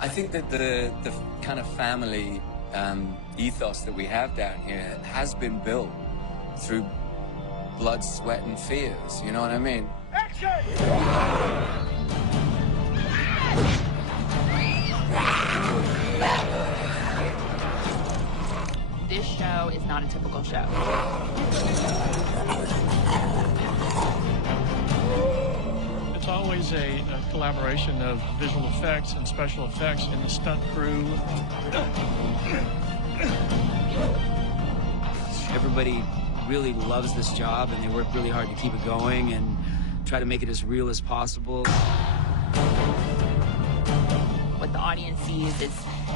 I think that the kind of family ethos that we have down here has been built through blood, sweat, and fears. You know what I mean? Action! This show is not a typical show. It's always a collaboration of visual effects and special effects and the stunt crew. Everybody really loves this job, and they work really hard to keep it going and try to make it as real as possible. What the audience sees is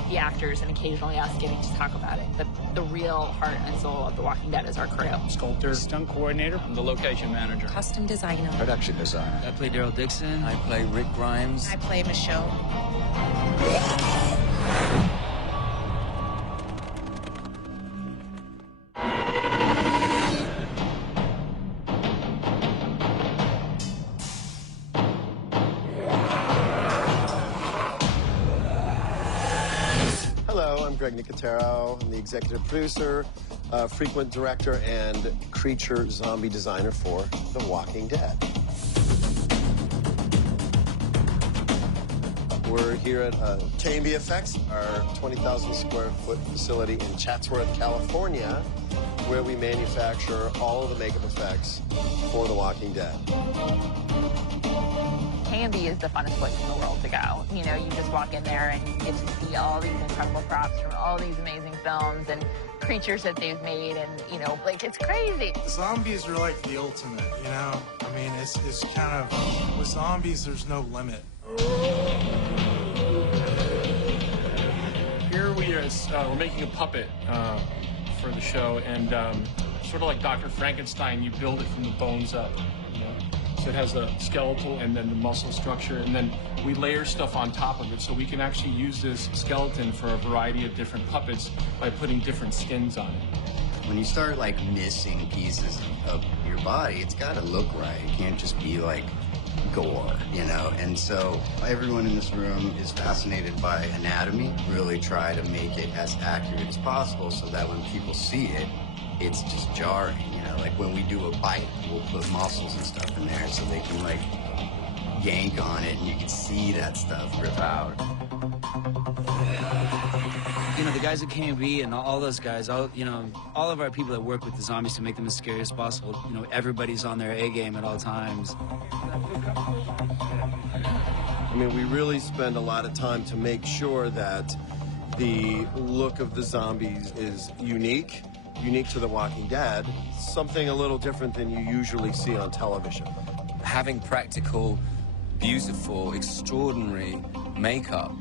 the actors and occasionally us getting to talk about it. But the real heart and soul of The Walking Dead is our crew. Sculptor, stunt coordinator, I'm the location manager. Costume designer. Production designer. I play Daryl Dixon. I play Rick Grimes. I play Michelle. Hello, I'm Greg Nicotero. I'm the executive producer, frequent director, and creature zombie designer for The Walking Dead. We're here at KMB Effects, our 20,000 square foot facility in Chatsworth, California, where we manufacture all of the makeup effects for The Walking Dead. KMB is the funnest place in the world to go. You know, you just walk in there and you get to see all these incredible props from all these amazing films and creatures that they've made, and, you know, like, it's crazy. Zombies are like the ultimate, you know? I mean, it's kind of, with zombies, there's no limit. Here we're making a puppet for the show, and sort of like Dr. Frankenstein, you build it from the bones up. You know? So it has a skeletal and then the muscle structure, and then we layer stuff on top of it, so we can actually use this skeleton for a variety of different puppets by putting different skins on it. When you start like missing pieces of your body, it's got to look right. It can't just be like gore, you know? And so everyone in this room is fascinated by anatomy, really try to make it as accurate as possible so that when people see it, it's just jarring, you know? Like when we do a bite, we'll put muscles and stuff in there so they can like yank on it and you can see that stuff rip out. You know, the guys at KMB and all those guys, all of our people that work with the zombies to make them as scary as possible, you know, everybody's on their A game at all times. I mean, we really spend a lot of time to make sure that the look of the zombies is unique to The Walking Dead, something a little different than you usually see on television. Having practical, beautiful, extraordinary makeup,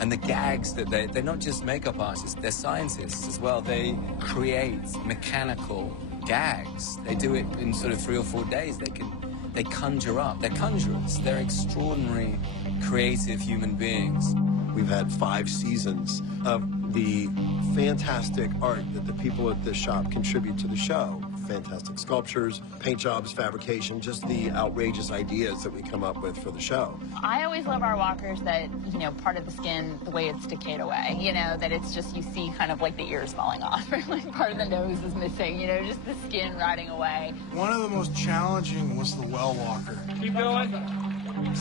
and the gags that they're not just makeup artists, they're scientists as well. They create mechanical gags. They do it in sort of 3 or 4 days. They conjure up. They're conjurers. They're extraordinary, creative human beings. We've had 5 seasons of the fantastic art that the people at this shop contribute to the show. Fantastic sculptures, paint jobs, fabrication, just the outrageous ideas that we come up with for the show. I always love our walkers that, you know, part of the skin, the way it's decayed away, you know, that it's just, you see kind of like the ears falling off, or like part of the nose is missing, you know, just the skin rotting away. One of the most challenging was the well walker. Keep going.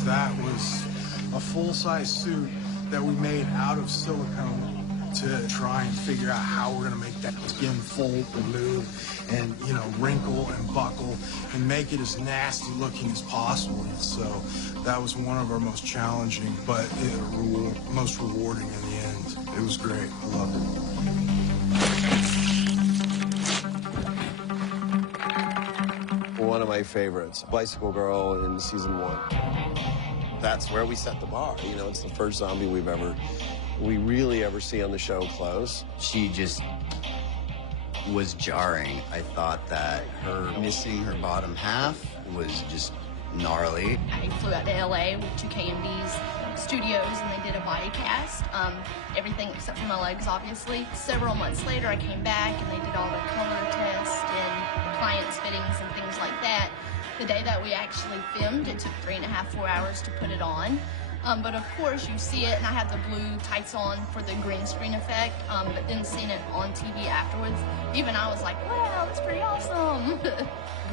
That was a full-size suit that we made out of silicone to try and figure out how we're going to make that skin fold and move and, you know, wrinkle and buckle and make it as nasty looking as possible. So that was one of our most challenging, but most rewarding in the end. It was great. I loved it. One of my favorites, Bicycle Girl in season 1. That's where we set the bar. You know, it's the first zombie we really ever see on the show close. She just was jarring. I thought that her missing her bottom half was just gnarly. I flew out to LA with 2 KMB's studios and they did a body cast. Everything except for my legs, obviously. Several months later, I came back and they did all the color tests and appliance fittings and things like that. The day that we actually filmed, it took 3.5, 4 hours to put it on. But of course you see it, and I had the blue tights on for the green screen effect, but then seeing it on TV afterwards, even I was like, wow, that's pretty awesome.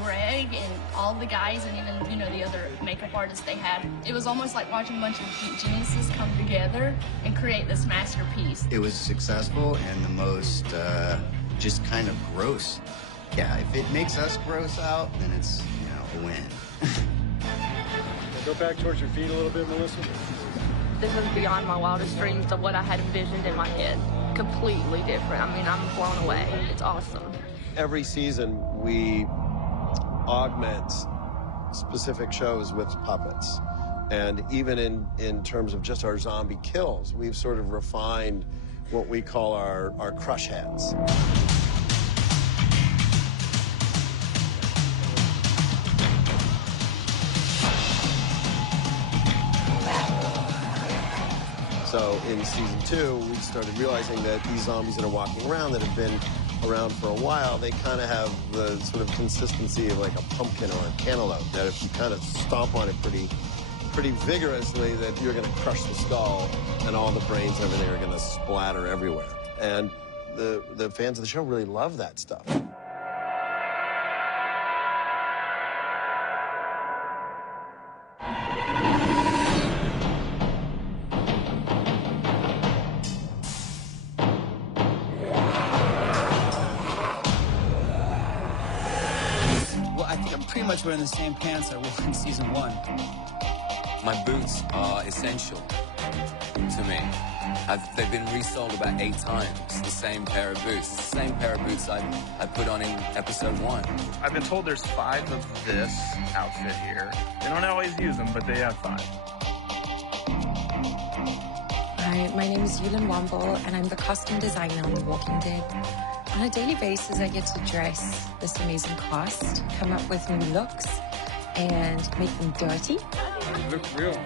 Greg and all the guys and even, you know, the other makeup artists they had, it was almost like watching a bunch of geniuses come together and create this masterpiece. It was successful and the most just kind of gross. Yeah, if it makes us gross out, then it's, you know, a win. Go back towards your feet a little bit, Melissa. This was beyond my wildest dreams of what I had envisioned in my head. Completely different. I mean, I'm blown away. It's awesome. Every season, we augment specific shows with puppets. And even in terms of just our zombie kills, we've sort of refined what we call our crush heads. So in season 2, we started realizing that these zombies that are walking around that have been around for a while, they kind of have the sort of consistency of like a pumpkin or a cantaloupe, that if you kind of stomp on it pretty vigorously, that you're going to crush the skull and all the brains and everything are going to splatter everywhere. And the fans of the show really love that stuff. Pretty much wearing the same pants I wore in season 1. My boots are essential to me. They've been resold about 8 times, the same pair of boots. It's the same pair of boots I put on in episode 1. I've been told there's 5 of this outfit here. They don't always use them, but they have 5. Hi, my name is Yulin Womble, and I'm the costume designer on The Walking Dead. On a daily basis, I get to dress this amazing cast, come up with new looks, and make them dirty. You look real.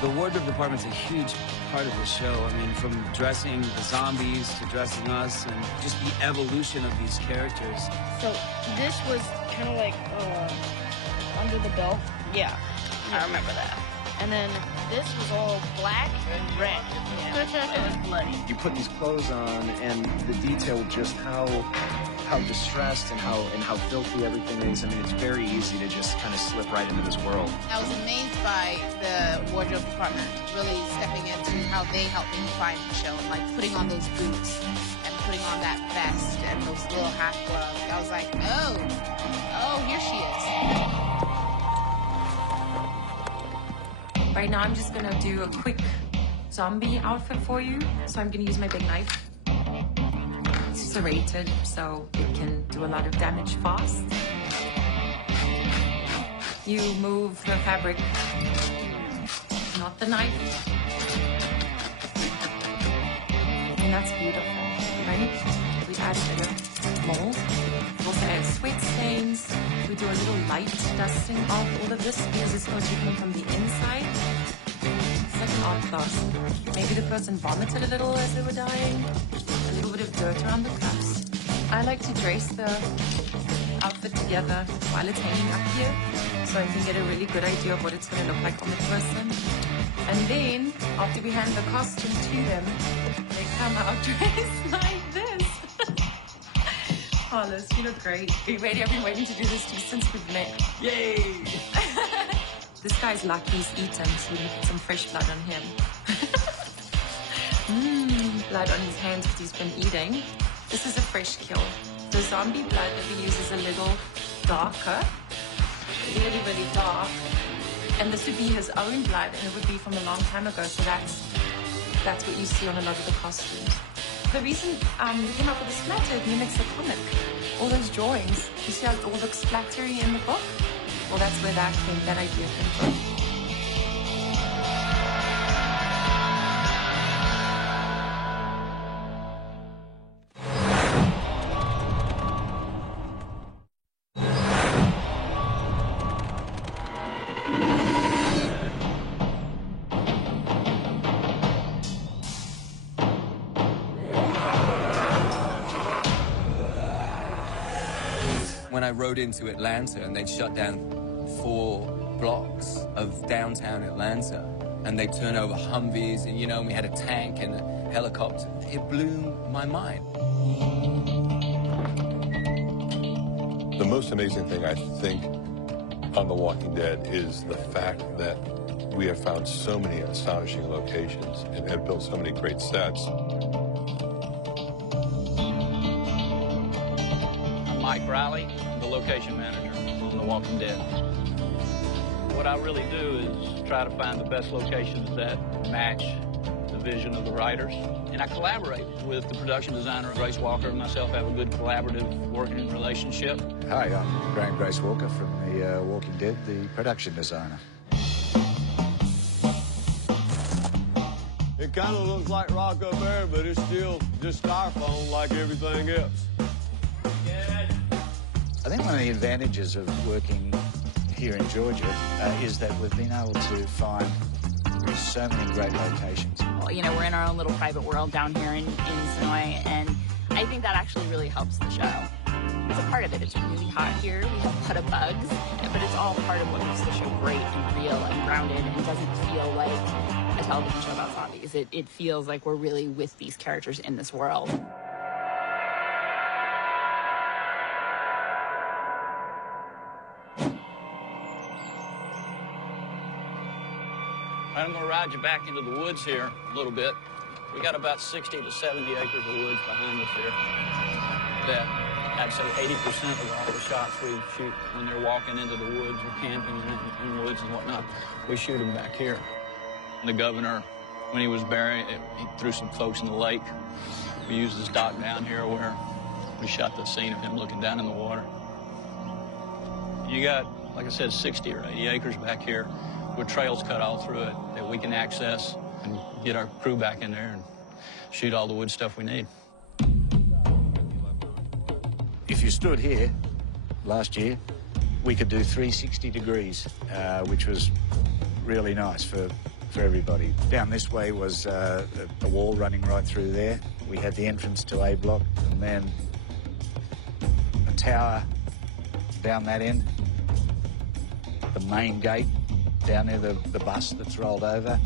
The wardrobe department's a huge part of the show. I mean, from dressing the zombies to dressing us, and just the evolution of these characters. So this was kind of like under the belt. Yeah, I remember that. And then this was all black and red. Yeah. It was bloody. You put these clothes on, and the detail of just how distressed and how filthy everything is. I mean, it's very easy to just kind of slip right into this world. I was amazed by the wardrobe department really stepping into how they helped me find the show, and like putting on those boots and putting on that vest and those little half gloves. I was like, oh, here she is. Right now, I'm just gonna do a quick zombie outfit for you. So I'm gonna use my big knife. It's serrated, so it can do a lot of damage fast. You move the fabric, not the knife. And that's beautiful, right? We add a bit of mold. We also add sweat stains. We do a little light dusting off all of this because it's going to come from the inside. It's like an art class. Maybe the person vomited a little as they were dying. A little bit of dirt around the cuffs. I like to dress the outfit together while it's hanging up here, so I can get a really good idea of what it's going to look like on the person. And then, after we hand the costume to them, they come out dressed like this. Carlos, you look great. Are you ready? I've been waiting to do this to you since we've met. Yay! This guy's lucky he's eaten, so we put some fresh blood on him. Blood on his hands because he's been eating. This is a fresh kill. The zombie blood that we use is a little darker. Really, really dark. And this would be his own blood, and it would be from a long time ago, so that's what you see on a lot of the costumes. The reason we came up with a splatter, it mimics the comic. All those drawings, you see how it all looks splattery in the book? Well, that's where that idea came from. When I rode into Atlanta and they'd shut down 4 blocks of downtown Atlanta, and they turn over Humvees, and, you know, we had a tank and a helicopter. It blew my mind. The most amazing thing, I think, on The Walking Dead is the fact that we have found so many astonishing locations and have built so many great sets. I'm Mike Riley, the location manager on The Walking Dead. What I really do is try to find the best locations that match the vision of the writers. And I collaborate with the production designer, Grace Walker, and myself have a good collaborative working relationship. Hi, I'm Graham Grace Walker from The Walking Dead, the production designer. It kind of looks like rock up there, but it's still just styrofoam like everything else. I think one of the advantages of working here in Georgia is that we've been able to find so many great locations. Well, you know, we're in our own little private world down here in Sonoy, and I think that actually really helps the show. It's a part of it. It's really hot here. We have a lot of bugs, but it's all part of what makes the show great and real and grounded and doesn't feel like a television show about zombies. It feels like we're really with these characters in this world. I'm going to ride you back into the woods here a little bit. We got about 60 to 70 acres of woods behind us here. That I'd say 80% of all the shots we shoot when they're walking into the woods or camping in woods and whatnot, we shoot them back here. The governor, when he was buried, he threw some folks in the lake. We used this dock down here where we shot the scene of him looking down in the water. You got, like I said, 60 or 80 acres back here with trails cut all through it that we can access and get our crew back in there and shoot all the wood stuff we need. If you stood here last year, we could do 360 degrees, which was really nice for everybody. Down this way was a wall running right through there. We had the entrance to A block, and then a tower down that end, the main gate down there, the bus that's rolled over,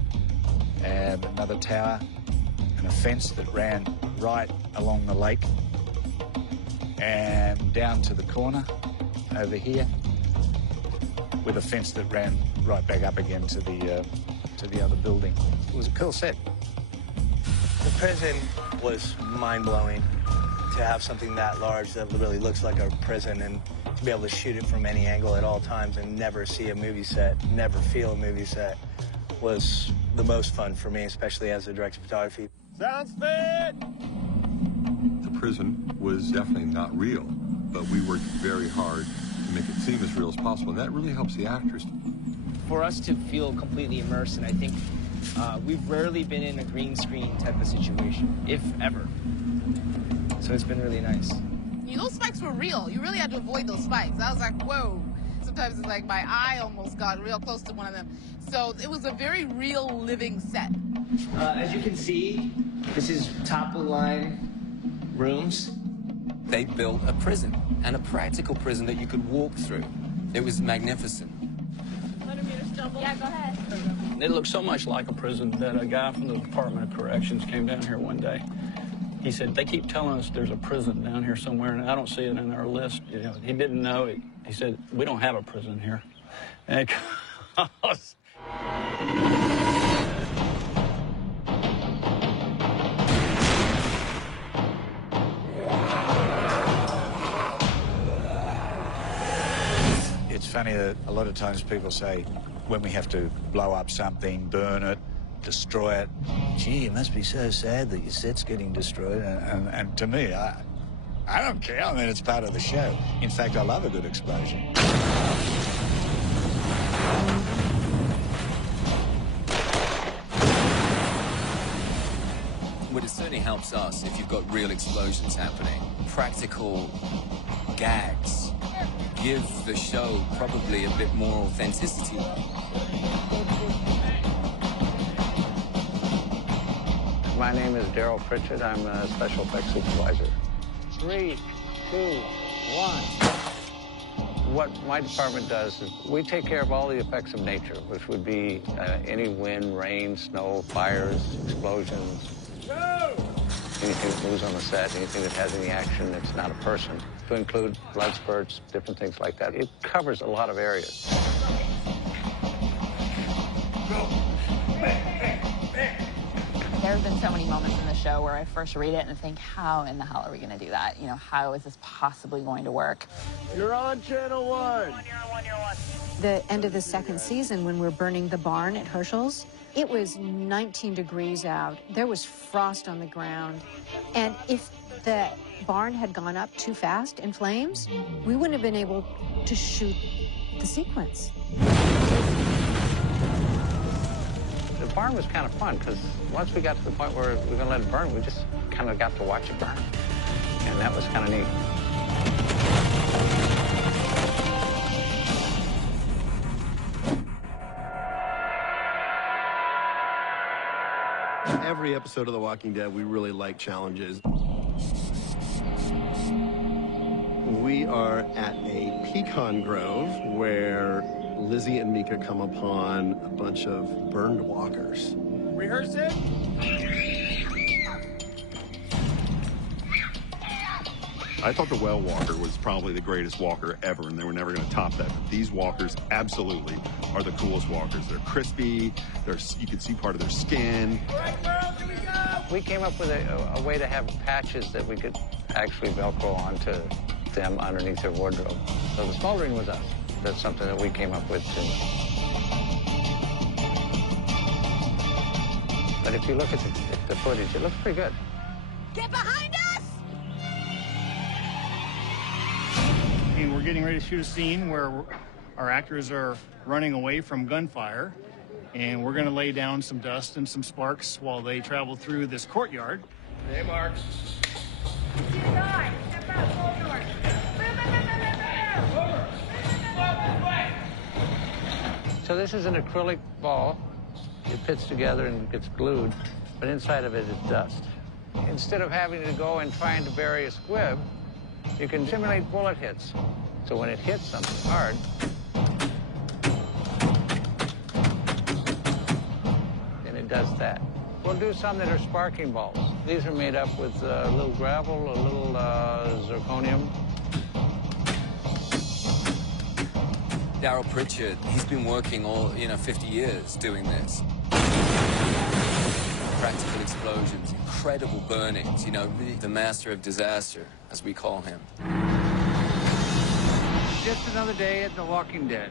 and another tower, and a fence that ran right along the lake, and down to the corner over here, with a fence that ran right back up again to the other building. It was a cool set. The prison was mind-blowing. To have something that large that really looks like a prison and to be able to shoot it from any angle at all times and never see a movie set, never feel a movie set, was the most fun for me, especially as a director of photography. Sounds fit! The prison was definitely not real, but we worked very hard to make it seem as real as possible, and that really helps the actors. For us to feel completely immersed, and I think we've rarely been in a green screen type of situation, if ever. So it's been really nice. Those spikes were real. You really had to avoid those spikes. I was like, whoa. Sometimes it's like my eye almost got real close to one of them. So it was a very real living set. As you can see, this is top-of-the-line rooms. They built a prison, and a practical prison that you could walk through. It was magnificent. Yeah, go ahead. It looked so much like a prison that a guy from the Department of Corrections came down here one day. He said, they keep telling us there's a prison down here somewhere, and I don't see it in our list. You know, he didn't know it. He said, we don't have a prison here. And It's funny that a lot of times people say, when we have to blow up something, burn it, destroy it, gee, it must be so sad that your set's getting destroyed. And to me, I don't care. I mean, it's part of the show. In fact, I love a good explosion. Well, it certainly helps us if you've got real explosions happening. Practical gags give the show probably a bit more authenticity. My name is Daryl Pritchett. I'm a special effects supervisor. 3, 2, 1. What my department does is we take care of all the effects of nature, which would be any wind, rain, snow, fires, explosions. Anything that moves on the set, anything that has any action that's not a person, to include blood spurts, different things like that. It covers a lot of areas. There have been so many moments in the show where I first read it and think, how in the hell are we going to do that? You know, how is this possibly going to work? You're on Channel 1. The end of the second season, when we're burning the barn at Herschel's, it was 19 degrees out. There was frost on the ground. And if the barn had gone up too fast in flames, we wouldn't have been able to shoot the sequence. The barn was kind of fun because once we got to the point where we were going to let it burn, we just kind of got to watch it burn. And that was kind of neat. Every episode of The Walking Dead, we really like challenges. We are at a pecan grove where Lizzie and Mika come upon a bunch of burned walkers. Rehearse it. I thought the Well Walker was probably the greatest walker ever, and they were never going to top that. But these walkers absolutely are the coolest walkers. They're crispy. You can see part of their skin. All right, girls, here we go. We came up with a way to have patches that we could actually Velcro onto them underneath their wardrobe. So the smoldering was us. That's something that we came up with, too. But if you look at the footage, it looks pretty good. Get behind us! And we're getting ready to shoot a scene where our actors are running away from gunfire, and we're going to lay down some dust and some sparks while they travel through this courtyard. Hey, Mark. So this is an acrylic ball. It fits together and gets glued, but inside of it is dust. Instead of having to go and trying to bury a squib, you can simulate bullet hits. So when it hits something hard, then it does that. We'll do some that are sparking balls. These are made up with a little gravel, a little zirconium. Daryl Pritchard, he's been working all, 50 years doing this. Practical explosions, incredible burnings, really the master of disaster, as we call him. Just another day at The Walking Dead.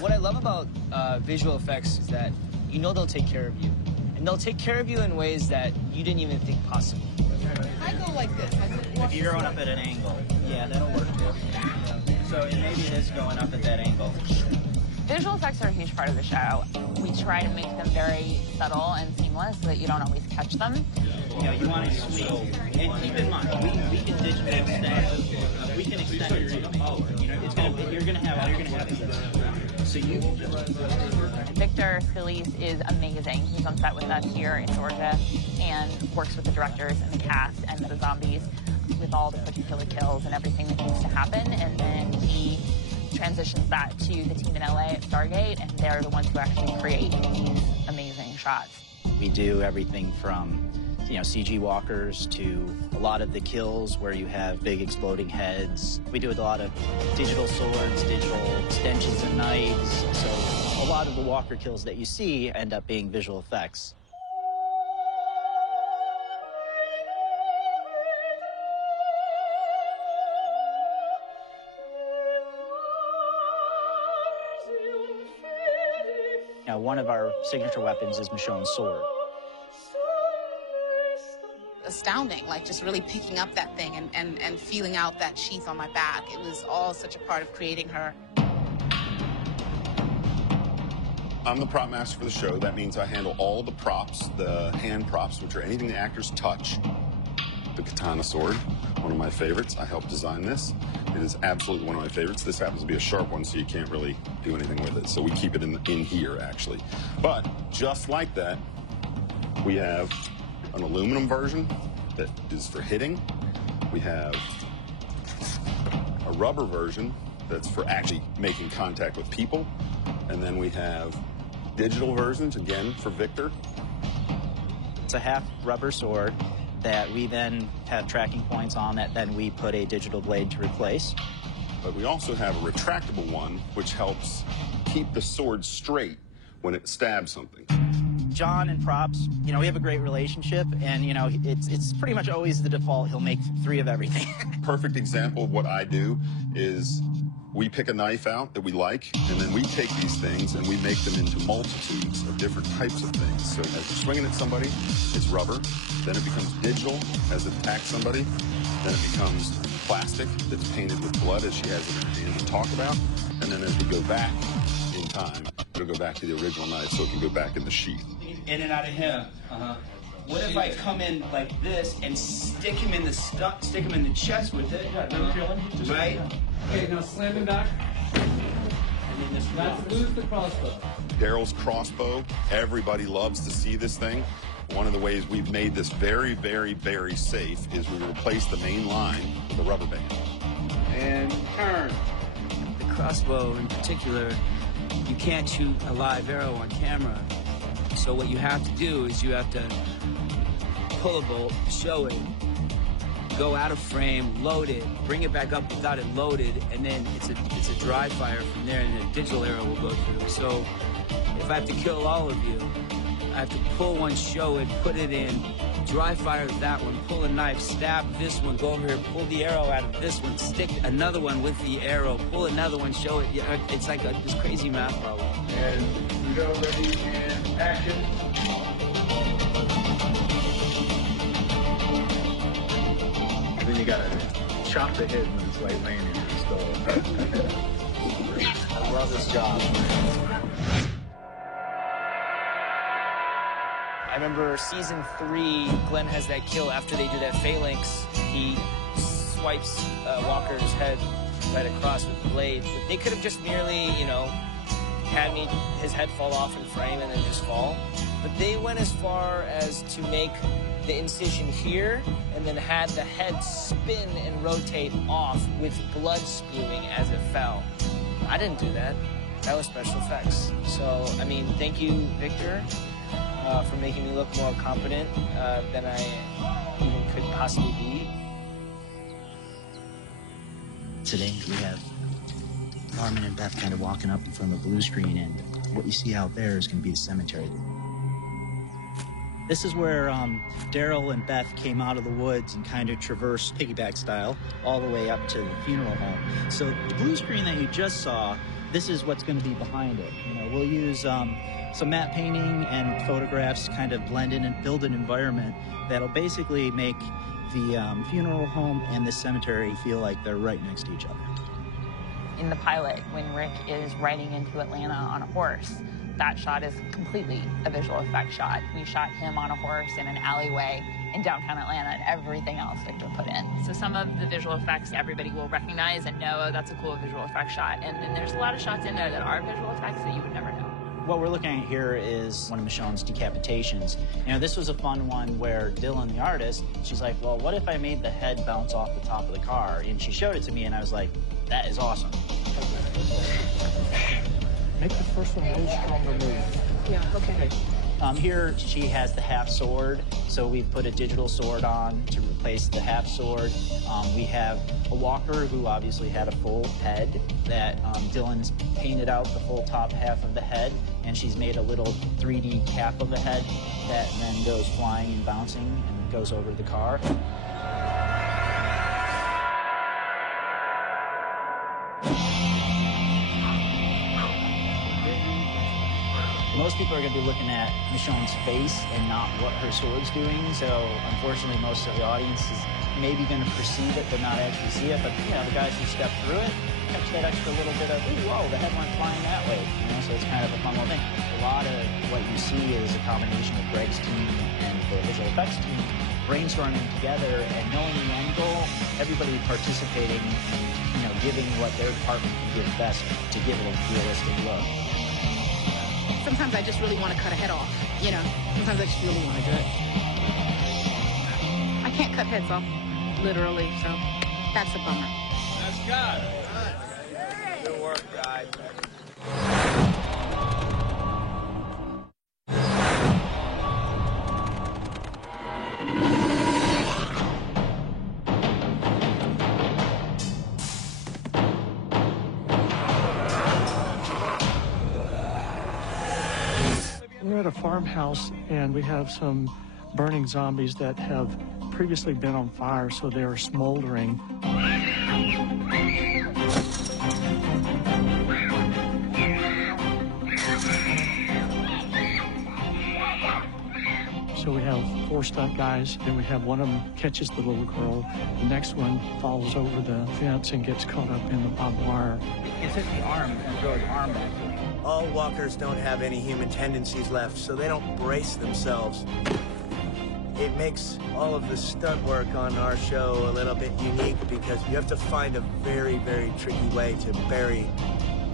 What I love about visual effects is that they'll take care of you. And they'll take care of you in ways that you didn't even think possible. I go like this. If you're going up at an angle, yeah, that'll work too. So maybe it is going up at that angle. Visual effects are a huge part of the show. We try to make them very subtle and seamless so that you don't always catch them. You want it sweet. And keep in mind, we can digitally extend. We can extend it to you're gonna have these. So you Victor Scalise is amazing. He's on set with us here in Georgia and works with the directors and the cast and the zombies with all the particular kills and everything that needs to happen. And then he transitions that to the team in LA at Stargate, and they're the ones who actually create these amazing shots. We do everything from CG walkers to a lot of the kills where you have big exploding heads. We do a lot of digital swords, digital stenches and knives. So a lot of the walker kills that you see end up being visual effects. Now, one of our signature weapons is Michonne's sword. Astounding, like just really picking up that thing and feeling out that sheath on my back. It was all such a part of creating her. I'm the prop master for the show. That means I handle all the props, the hand props, which are anything the actors touch. the Katana sword, one of my favorites. I helped design this. It is absolutely one of my favorites. This happens to be a sharp one, so you can't really do anything with it. So we keep it in here, actually. But just like that, we have an aluminum version that is for hitting. We have a rubber version that's for actually making contact with people. And then we have digital versions, again, for Victor. It's a half rubber sword that we then have tracking points on that then we put a digital blade to replace. But we also have a retractable one, which helps keep the sword straight when it stabs something. John and props, you know, we have a great relationship, and, you know, it's pretty much always the default. He'll make 3 of everything. Perfect example of what I do is we pick a knife out that we like, and then we take these things and we make them into multitudes of different types of things. So as you're swinging at somebody, it's rubber. Then it becomes digital as it attacks somebody. Then it becomes plastic that's painted with blood, as she has in her hand to talk about. And then as we go back in time, it'll go back to the original knife, so it can go back in the sheath. In and out of him. What if I come in like this and stick him in the chest with it? Yeah, no killing. Right? Okay, now slam him back. Let's lose the crossbow. Daryl's crossbow. Everybody loves to see this thing. One of the ways we've made this very, very, very safe is we replace the main line with a rubber band. And turn. The crossbow in particular, you can't shoot a live arrow on camera. So what you have to do is you have to pull a bolt, show it, go out of frame, load it, bring it back up without it loaded, and then it's a dry fire from there, and a digital arrow will go through. So if I have to kill all of you, I have to pull one, show it, put it in, dry fire that one, pull a knife, stab this one, go over here, pull the arrow out of this one, stick another one with the arrow, pull another one, show it. It's like this crazy math problem. And we go ready and action. Then you gotta chop the head when it's like laying in your skull. I love this job. I remember season 3, Glenn has that kill after they do that phalanx. He swipes Walker's head right across with the blade. They could have just merely, you know, had his head fall off in frame and then just fall. But they went as far as to make the incision here and then had the head spin and rotate off with blood spewing as it fell. I didn't do that. That was special effects. So, I mean, thank you, Victor, for making me look more competent than I even could possibly be. Today we have Norman and Beth kind of walking up in front of the blue screen, and what you see out there is going to be the cemetery. This is where Daryl and Beth came out of the woods and kind of traversed piggyback style all the way up to the funeral home. So the blue screen that you just saw, this is what's going to be behind it. You know, we'll use some matte painting and photographs to kind of blend in and build an environment that'll basically make the funeral home and the cemetery feel like they're right next to each other. In the pilot, when Rick is riding into Atlanta on a horse, that shot is completely a visual effect shot. We shot him on a horse in an alleyway in downtown Atlanta, and everything else Victor put in. So some of the visual effects everybody will recognize and know, oh, that's a cool visual effect shot. And then there's a lot of shots in there that are visual effects that you would never know. What we're looking at here is one of Michonne's decapitations. You know, this was a fun one where Dylan, the artist, she's like, well, what if I made the head bounce off the top of the car? And she showed it to me, and I was like, that is awesome. Make the first one a little stronger move. Yeah, okay. Here she has the half sword, so we put a digital sword on to replace the half sword. We have a walker who obviously had a full head that Dylan's painted out the full top half of the head, and she's made a little 3D cap of the head that then goes flying and bouncing and goes over the car. Most people are going to be looking at Michonne's face and not what her sword's doing, so unfortunately most of the audience is maybe going to perceive it but not actually see it. But, you know, the guys who step through it catch that extra little bit of, ooh, whoa, the head went flying that way. You know, so it's kind of a fun little thing. A lot of what you see is a combination of Greg's team and the visual effects team brainstorming together and knowing the angle, everybody participating and giving what their department can give best to give it a realistic look. Sometimes I just really want to cut a head off, Sometimes I just really want to do it. I can't cut heads off, literally, so that's a bummer. That's God. Good work, guys. We're at a farmhouse, and we have some burning zombies that have previously been on fire, so they are smoldering. So we have 4 stunt guys, then we have one of them catches the little girl. The next one falls over the fence and gets caught up in the barbed wire. It's hit the arm and throw his arm back. All walkers don't have any human tendencies left, so they don't brace themselves. It makes all of the stunt work on our show a little bit unique because you have to find a very, very tricky way to bury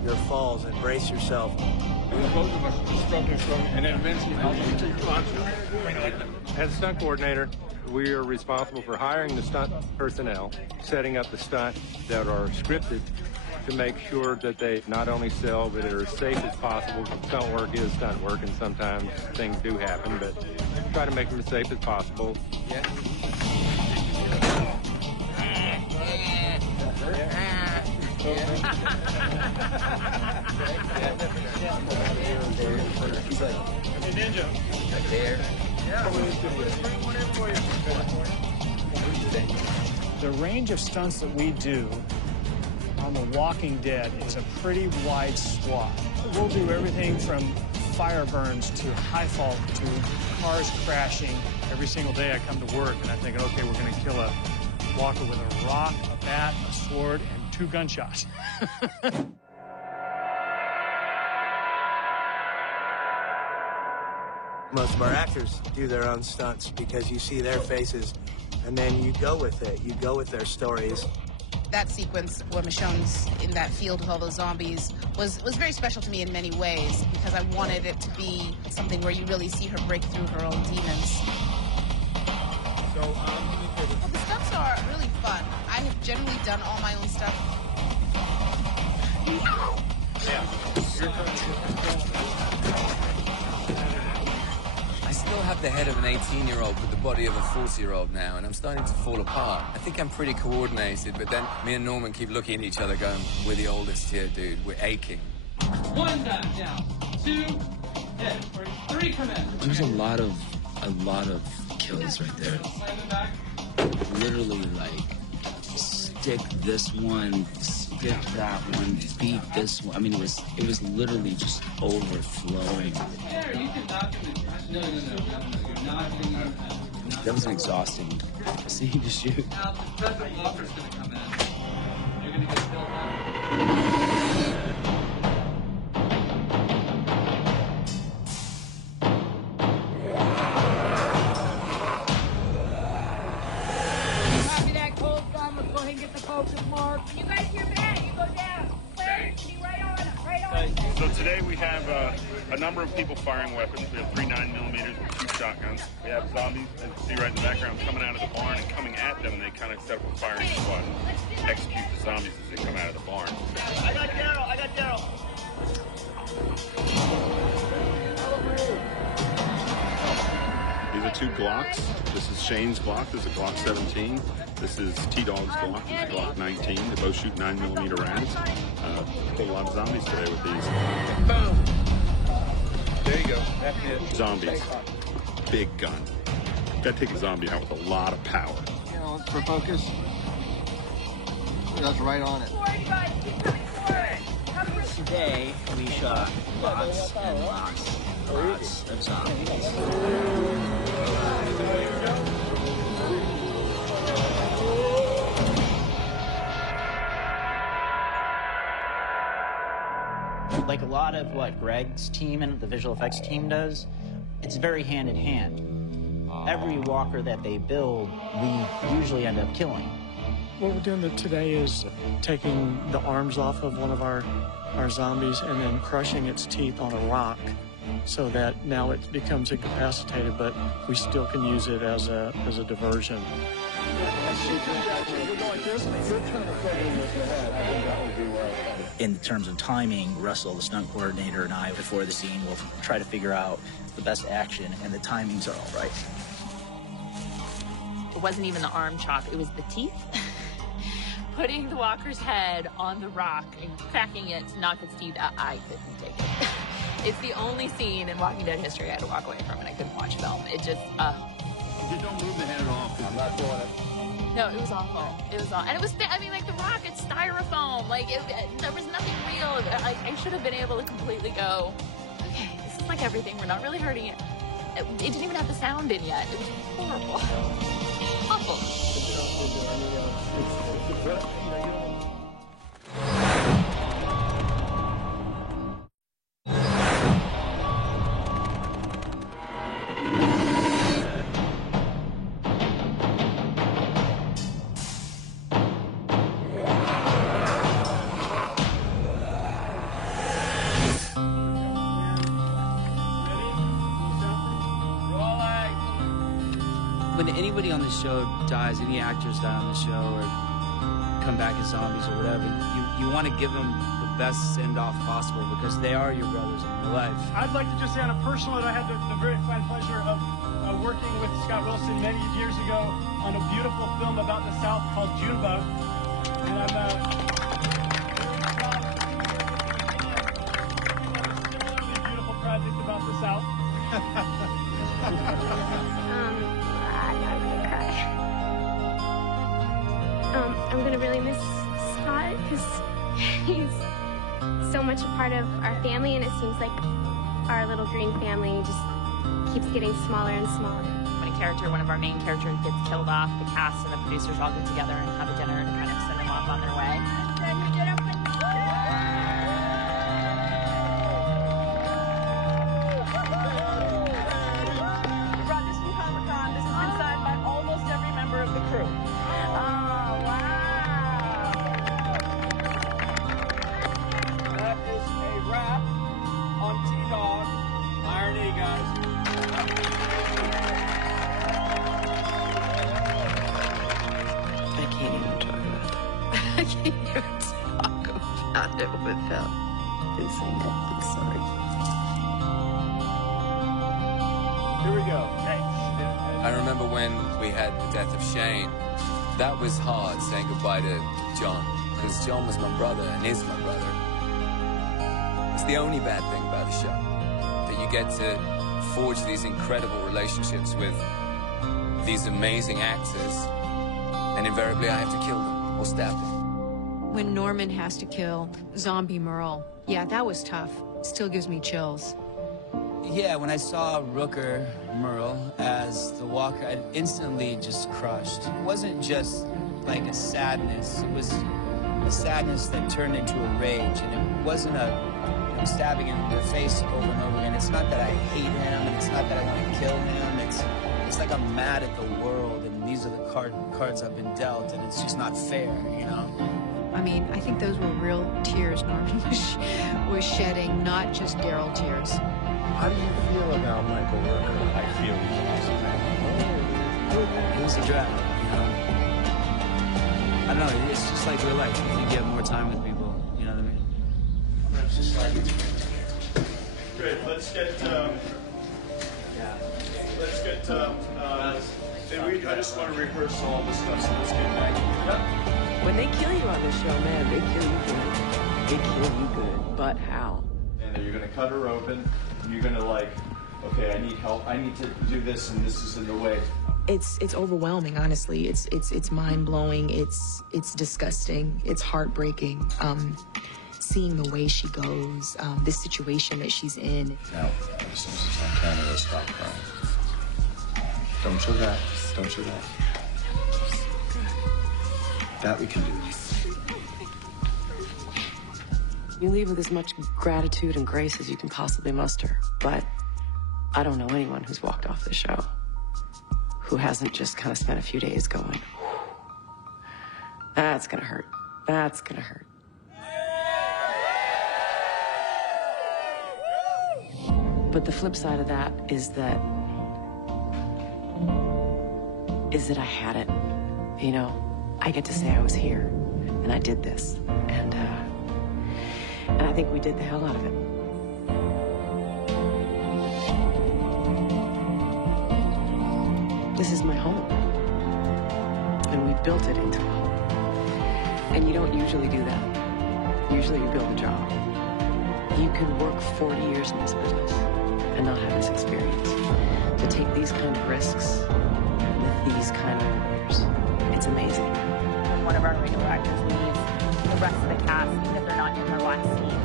your falls and brace yourself. Both of us struggling, and then eventually, as a stunt coordinator, we are responsible for hiring the stunt personnel, setting up the stunts that are scripted to make sure that they not only sell, but are as safe as possible. Stunt work is stunt work, and sometimes things do happen, but try to make them as safe as possible. Yeah. He's like, hey, Ninja. Right there. The range of stunts that we do on The Walking Dead is a pretty wide swath. We'll do everything from fire burns to high fall to cars crashing. Every single day I come to work and I'm thinking, okay, we're going to kill a walker with a rock, a bat, a sword, and 2 gunshots. Most of our actors do their own stunts because you see their faces and then you go with it. You go with their stories. That sequence where Michonne's in that field with all those zombies was very special to me in many ways because I wanted it to be something where you really see her break through her own demons. So, the stunts are really fun. I have generally done all my own stuff. I still have the head of an 18-year-old with the body of a 40-year-old now, and I'm starting to fall apart. I think I'm pretty coordinated, but then me and Norman keep looking at each other going, we're the oldest here, dude. We're aching. 1 back down, 2 hit, 3 come in. There's a lot of kills right there. Literally, like, stick this one, stick that one, beat this one. I mean, it was literally just overflowing. There, you can knock him in. No, you're knocking him. That was an exhausting scene to shoot. Now, the President Walker's going to come in. You're going to get killed now. Copy that, Cold Gun. Let's go ahead and get the focus mark. You guys hear that? You go down. Claire, be right on him. Right on him. So today we have a number of people firing weapons. We have 3 9mm with 2 shotguns. We have zombies, as you see right in the background, coming out of the barn and coming at them, and they kind of set up a firing squad and execute the zombies as they come out of the barn. I got Daryl. These are 2 Glocks. This is Shane's Glock. This is a Glock 17. This is T-Dog's Glock. This is Glock 19. They both shoot 9mm rounds. Killed a lot of zombies today with these. Boom. There you go. That's it. Zombies. Big gun. Gotta take a zombie out with a lot of power. You know, for focus. That's right on it. Today, we shot lots and lots of zombies. Like a lot of what Greg's team and the visual effects team does, it's very hand in hand. Every walker that they build, we usually end up killing. What we're doing today is taking the arms off of one of our zombies and then crushing its teeth on a rock so that now it becomes incapacitated, but we still can use it as a diversion. In terms of timing, Russell, the stunt coordinator, and I, before the scene, will try to figure out the best action, and the timings are all right. It wasn't even the arm chop, it was the teeth. Putting the walker's head on the rock and cracking it to knock its teeth out, I couldn't take it. It's the only scene in Walking Dead history I had to walk away from, and I couldn't watch film. It just, You don't move the head at all. I'm not doing it. No, it was awful. It was awful. And it was, I mean, like, the rock, it's styrofoam. Like, there was nothing real. I should have been able to completely go, okay, this is like everything. We're not really hurting it. It didn't even have the sound in yet. It was horrible. Awful. When anybody on the show dies, any actors die on the show or come back as zombies or whatever, you want to give them the best send-off possible because they are your brothers in real life. I'd like to just say on a personal note, I had the very fine pleasure of working with Scott Wilson many years ago on a beautiful film about the South called Junebug. And I'm very proud of a similarly beautiful project about the South. I'm gonna really miss Scott because he's so much a part of our family, and it seems like our little green family just keeps getting smaller and smaller. When one of our main characters gets killed off, the cast and the producers all get together and have a dinner to kind of send them off on their way. We brought this from Comic-Con. This has been signed by almost every member of the crew. That is a wrap on T-Dog. Irony, guys. I can't even talk about it. I can't even talk about it without losing it. I'm sorry. Here we go. I remember when we had the death of Shane, that was hard saying goodbye to John, because John was my brother and is my brother. It's the only bad thing about the show, that you get to forge these incredible relationships with these amazing actors, and invariably I have to kill them or stab them. When Norman has to kill Zombie Merle, yeah, that was tough. Still gives me chills. Yeah, when I saw Rooker Merle as the Walker, I instantly just crushed. It wasn't just like a sadness, it was a sadness that turned into a rage, and it wasn't I'm stabbing him in the face over and over again. It's not that I hate him, and it's not that I want to kill him. It's like I'm mad at the world, and these are the cards I've been dealt, and it's just not fair, you know? I mean, I think those were real tears Norman was shedding, not just Daryl tears. How do you feel about Michael Rooker? I feel he's awesome. It was a drag, you know? I don't know, it's just like real life. You get more time with people, you know what I mean? It's just like... Great, let's get, I just want to rehearse all this stuff, so let's get back. Yep. When they kill you on this show, man, they kill you good. They kill you good. But how? And you're going to cut her open, and you're going to like, okay, I need help. I need to do this, and this is in the way. It's overwhelming, honestly. It's mind-blowing. It's disgusting. It's heartbreaking. Seeing the way she goes, this situation that she's in. Now, as soon as it's on camera, stop crying. Don't show that. Don't show that. That we can do. You leave with as much gratitude and grace as you can possibly muster. But I don't know anyone who's walked off the show who hasn't just kind of spent a few days going, that's gonna hurt. That's gonna hurt. But the flip side of that is that I had it. You know, I get to say I was here and I did this. And I think we did the hell out of it. This is my home. And we built it into a home. And you don't usually do that. Usually you build a job. You can work 40 years in this business and not have this experience. To take these kind of risks with these kind of warriors, it's amazing. When one of our regular actors leaves, the rest of the cast, even if they're not in their last scene,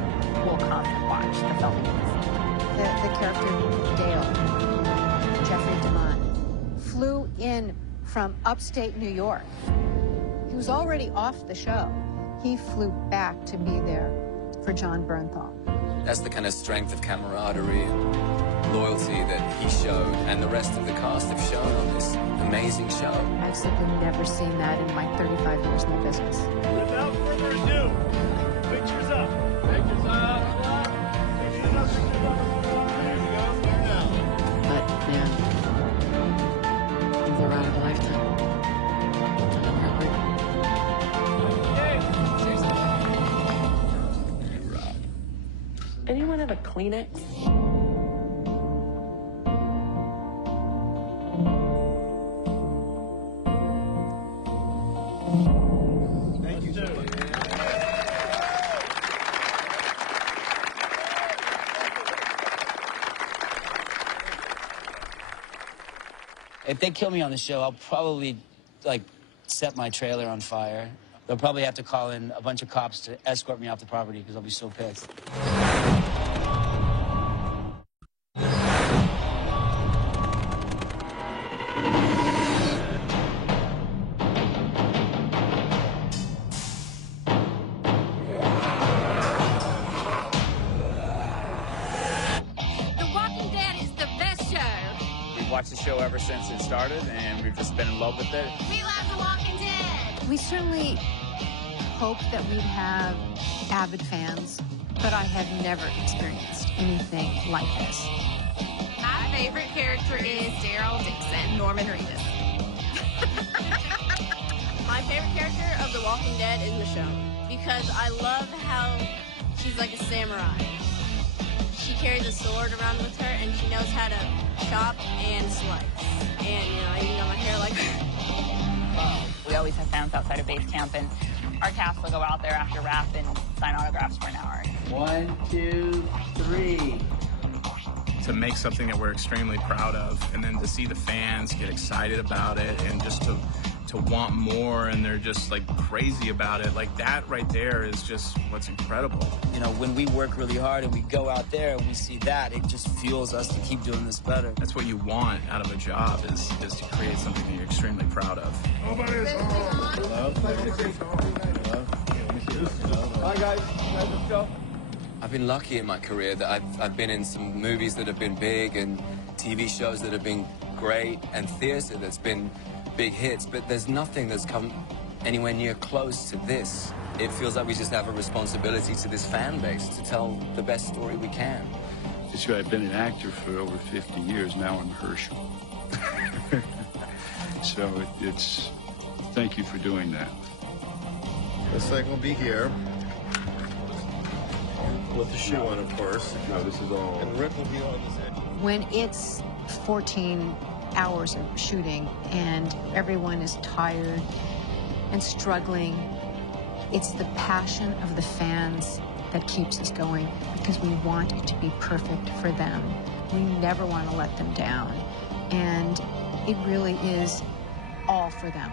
will come and watch the filming of the scene. The character Dale, Jeffrey DeMunn, flew in from upstate New York. He was already off the show. He flew back to be there for Jon Bernthal. That's the kind of strength of camaraderie and loyalty that he showed and the rest of the cast have shown on this amazing show. I've simply never seen that in my 35 years in the business. Without further ado, pictures up. Pictures up. Pictures up. Pictures up. There we go. There now. But, man, these are out of a lifetime. Anyone have a Kleenex? Thank you. If they kill me on the show, I'll probably, like, set my trailer on fire. They'll probably have to call in a bunch of cops to escort me off the property because I'll be so pissed. Watched the show ever since it started, and we've just been in love with it. We love The Walking Dead. We certainly hoped that we'd have avid fans, but I have never experienced anything like this. My favorite character is Daryl Dixon, Norman Reedus. My favorite character of The Walking Dead is Michonne, because I love how she's like a samurai. She carries a sword around with her, and she knows how to chop and slice. And, you know, I even got my hair like her. We always have fans outside of base camp, and our cast will go out there after wrap and sign autographs for an hour. 1, 2, 3. To make something that we're extremely proud of, and then to see the fans get excited about it, and just to want more, and they're just like crazy about it. Like that right there is just what's incredible. You know, when we work really hard and we go out there and we see that, it just fuels us to keep doing this better. That's what you want out of a job is to create something that you're extremely proud of. Hello. Hi guys, let's go. I've been lucky in my career that I've been in some movies that have been big and TV shows that have been great and theater that's been big hits, but there's nothing that's come anywhere near close to this. It feels like we just have a responsibility to this fan base to tell the best story we can. It's true, I've been an actor for over 50 years. Now I'm Herschel. So it's, thank you for doing that. This thing will be here. With the shoe on, of course. No, this is all. And Rick will be on this edge. When it's 14 hours of shooting and everyone is tired and struggling, it's the passion of the fans that keeps us going, because we want it to be perfect for them. We never want to let them down, and it really is all for them.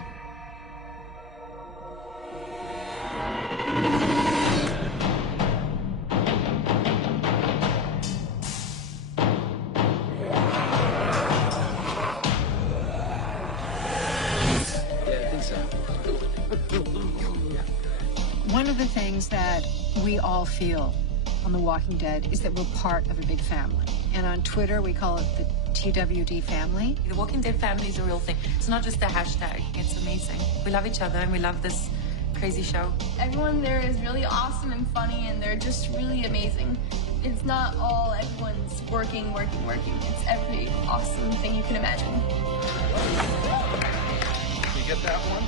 One of the things that we all feel on The Walking Dead is that we're part of a big family. And on Twitter, we call it the TWD family. The Walking Dead family is a real thing. It's not just a hashtag. It's amazing. We love each other and we love this crazy show. Everyone there is really awesome and funny, and they're just really amazing. It's not all everyone's working. It's every awesome thing you can imagine. You get that one?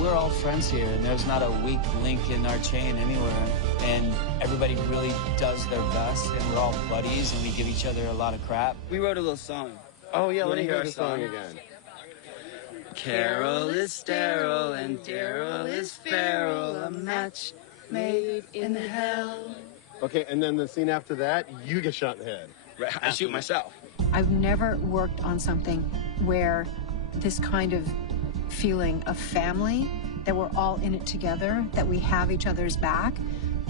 We're all friends here, and there's not a weak link in our chain anywhere. And everybody really does their best, and we're all buddies, and we give each other a lot of crap. We wrote a little song. Oh, yeah, let me hear the song again. Carol is sterile and Daryl is feral, a match made in hell. Okay, and then the scene after that, you get shot in the head. Right, I shoot myself. I've never worked on something where this kind of feeling of family, that we're all in it together, that we have each other's back,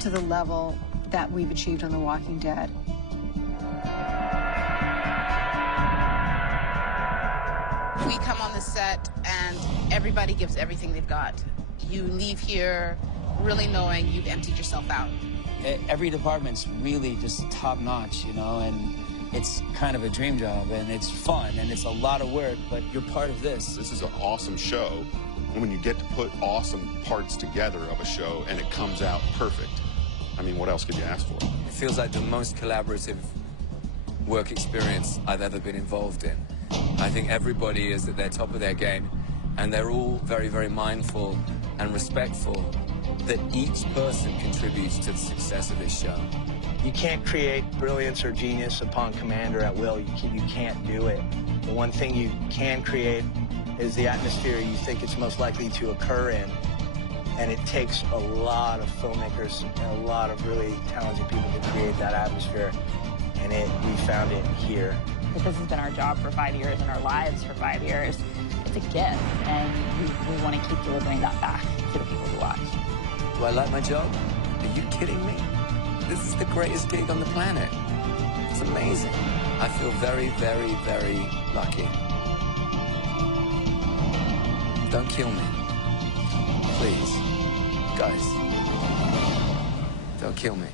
to the level that we've achieved on The Walking Dead. We come on the set and everybody gives everything they've got. You leave here really knowing you've emptied yourself out. Every department's really just top notch, you know, and it's kind of a dream job, and it's fun, and it's a lot of work, but you're part of this. This is an awesome show, and when you get to put awesome parts together of a show and it comes out perfect, I mean, what else could you ask for? It feels like the most collaborative work experience I've ever been involved in. I think everybody is at their top of their game, and they're all very, very mindful and respectful that each person contributes to the success of this show. You can't create brilliance or genius upon command or at will. You can't do it. The one thing you can create is the atmosphere you think it's most likely to occur in. And it takes a lot of filmmakers and a lot of really talented people to create that atmosphere. And we found it here. This has been our job for 5 years and our lives for 5 years. It's a gift, and we want to keep delivering that back to the people who watch. Do I like my job? Are you kidding me? This is the greatest gig on the planet. It's amazing. I feel very, very, very lucky. Don't kill me. Please. Guys. Don't kill me.